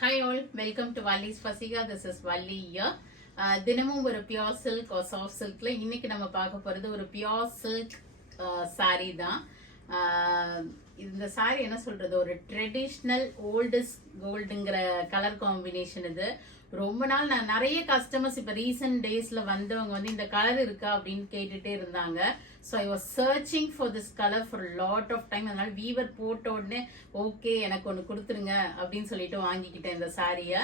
Hi all, welcome to Valli's Fasika. This is Valli here. தினமும் ஒரு pure silk ஒரு soft சில்க்ல இன்னைக்கு நம்ம பார்க்க போறது ஒரு பியோர் சில்க் சாரி தான். இந்த சாரி என்ன சொல்றது, ஒரு ட்ரெடிஷ்னல் ஓல்டஸ்ட் கோல்டுங்கிற கலர் காம்பினேஷன். இது ரொம்ப நாள் நான் நிறைய கஸ்டமர்ஸ் இப்போ ரீசெண்ட் டேஸ்ல வந்தவங்க வந்து இந்த கலர் இருக்கா அப்படின்னு கேட்டுட்டே இருந்தாங்க. So I was searching for this colour for lot of time. அதனால வீவர் போட்ட உடனே ஓகே எனக்கு ஒன்று கொடுத்துருங்க அப்படின்னு சொல்லிட்டு வாங்கிக்கிட்டேன் இந்த சாரியை.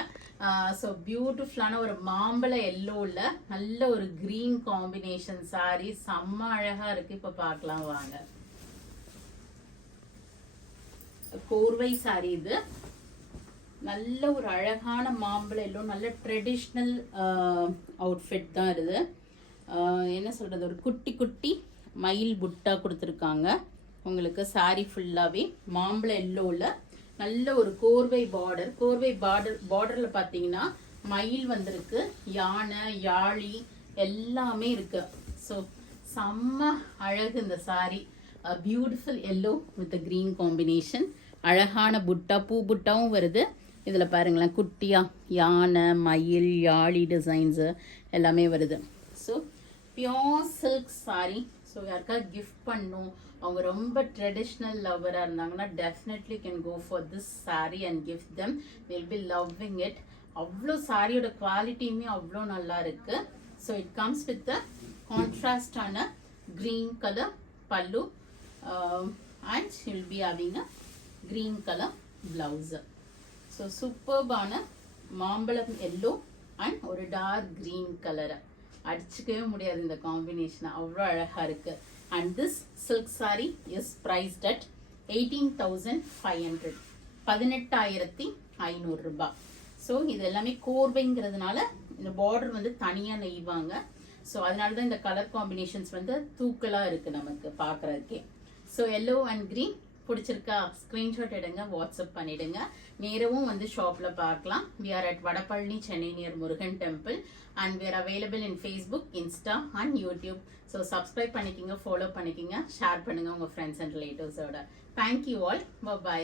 ஸோ பியூட்டிஃபுல்லான ஒரு மாம்பழ எல்லோவில் நல்ல ஒரு கிரீன் காம்பினேஷன் சாரி, செம்ம அழகா இருக்கு. இப்போ பார்க்கலாம் வாங்க. கோர்வை சாரி இது, நல்ல ஒரு அழகான மாம்பழ எல்லோ, நல்ல ட்ரெடிஷ்னல் அவுட்ஃபிட் தான் இது. என்ன சொல்றது, ஒரு குட்டி குட்டி மயில் புட்டா கொடுத்துருக்காங்க உங்களுக்கு. சாரி ஃபுல்லாகவே மாம்பழ எல்லோவில் நல்ல ஒரு கோர்வை பார்டர். கோர்வை பார்டரில் பார்த்தீங்கன்னா மயில் வந்திருக்கு, யானை யாழி எல்லாமே இருக்கு. ஸோ செம்ம அழகு இந்த sorry. Beautiful yellow with green combination. அழகான புட்டா, பூ புட்டாவும் வருது இதில் பாருங்களேன். குட்டியா யானை மயில் யாழி டிசைன்ஸு எல்லாமே வருது. So pure silk sari. So யாருக்கா கிஃப்ட் பண்ணும், அவங்க ரொம்ப ட்ரெடிஷ்னல் லவராக இருந்தாங்கன்னா definitely can go for this sari and gift them. Will be loving it. அவ்வளோ சாரியோட குவாலிட்டியுமே அவ்வளோ நல்லா இருக்கு. So it comes with a கான்ட்ராஸ்டான கிரீன் கலர் பல்லு and will be having a green colour blouse. So சூப்பர்பான மாம்பழம் எல்லோ அண்ட் ஒரு டார்க் கிரீன் கலரை அடிச்சுக்கவே முடியாது இந்த காம்பினேஷன், அவ்வளோ அழகாக இருக்குது. And this silk sorry is prized at 18,500, 18,500 ரூபாய். ஸோ இது எல்லாமே கோர்வைங்கிறதுனால இந்த பார்டர் வந்து தனியாக நெய்வாங்க. ஸோ அதனால தான் இந்த கலர் காம்பினேஷன்ஸ் வந்து தூக்கலாக இருக்குது நமக்கு பார்க்குறதுக்கே. ஸோ எல்லோ அண்ட் க்ரீன் பிடிச்சிருக்கா, ஸ்க்ரீன்ஷாட் எடுங்க, வாட்ஸ்அப் பண்ணிடுங்க. நேரவும் வந்து ஷாப்ல பார்க்கலாம். we are at Vadapalani, Chennai near Murugan temple and we are available in Facebook, Insta and YouTube. so subscribe பண்ணிக்கிங்க, ஃபாலோ பண்ணிக்கிங்க, ஷேர் பண்ணுங்க உங்க ஃப்ரெண்ட்ஸ் அண்ட் ரிலேட்டிவ்ஸோட. Thank you all, by.